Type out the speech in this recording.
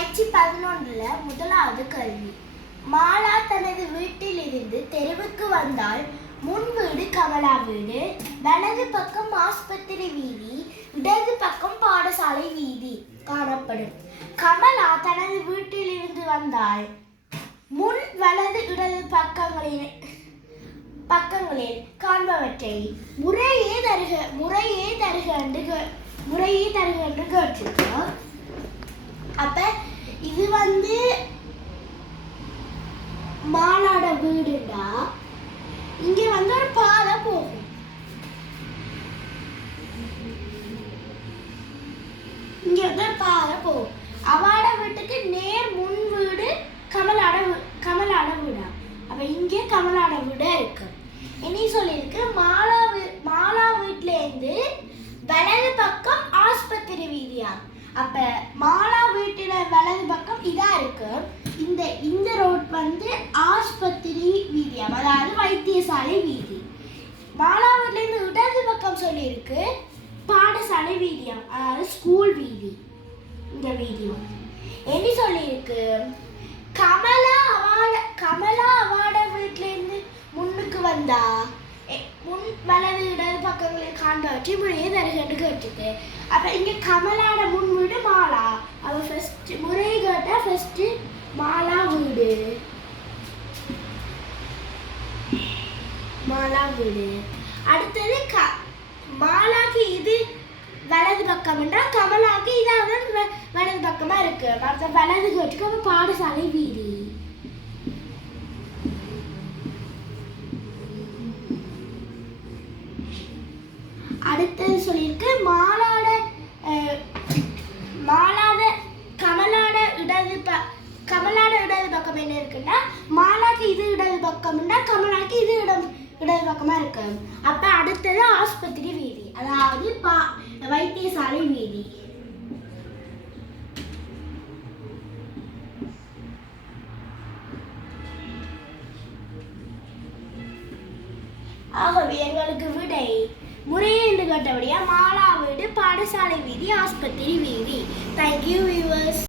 பயிற்சி 11ல முதலாவது கேள்வி. மாலா தனது வீட்டில் இருந்து தெருவுக்கு வந்தால் முன் வீடு கமலா வீடு, வலது பக்கம் ஆஸ்பத்திரி வீதி, இடது பக்கம் பாடசாலை வீதி காணப்படும். கமலா தனது வீட்டில் இருந்து வந்தால் முன் வலது இடது பக்கங்களில் காண்பவற்றை முறையே தருக என்று கேட்டிருக்கோம். அப்ப இது மாலாட வீடுடா, இங்க ஒரு பாதை போகும். இங்க ஒரு பாதை போகும். அவாட வீட்டுக்கு நேர் முன் வீடு கமலாட வீடா. அப்ப இங்க கமலாட வீடு இருக்கு. இனி சொல்லிருக்கு மாலா வீட்டுல இருந்து வலது பக்கம் ஆஸ்பத்திரி வீதியா. அப்ப மாலா வீட்டுல வலது பக்கம் இதா இருக்கு. இந்த ரோட் ஆஸ்பத்திரி வீதியா, அதாவது வைத்தியசாலை வீதி. மாலா வீட்டுல இருந்து இடது பக்கம் சொல்லியிருக்கு பாடசாலை வீதியா, அதாவது ஸ்கூல் வீதி. இந்த வீதி என்ன சொல்லியிருக்கு, கமலா அவாட வீட்டுல இருந்து முன்னுக்கு வந்தா முன் வலது இடது பக்கங்களில் காண்பவற்றை முறையே தருகன்னு கேட்டுருக்கு. அப்ப இங்க கமலாட முன் வீடு மாலா. அவ ஃபர்ஸ்ட் முறையை கேட்டா ஃபர்ஸ்ட் மாலா வீடு. அடுத்தது மாலாக்கு இது வலது பக்கம் என்றால் கமலாக்கு இதாவது வலது பக்கமா இருக்கு. வலது கேட்டுக்கு பாடசாலை வீதி. அடுத்தது சொல்லியிருக்கு கமலாட இடது பக்கம் என்ன இருக்குன்னா, மாலாக்கு இது இடது பக்கம்னா கமலாக்கு இது இடது பக்கமா இருக்கு. அப்ப அடுத்தது ஆஸ்பத்திரி வீதி, அதாவது வைத்தியசாலை வீதி. ஆகவே எங்களுக்கு விடை முறையே என்று கேட்டபடியா மாலா வீடு, பாடசாலை வீதி, ஆஸ்பத்திரி வீதி. Thank you viewers.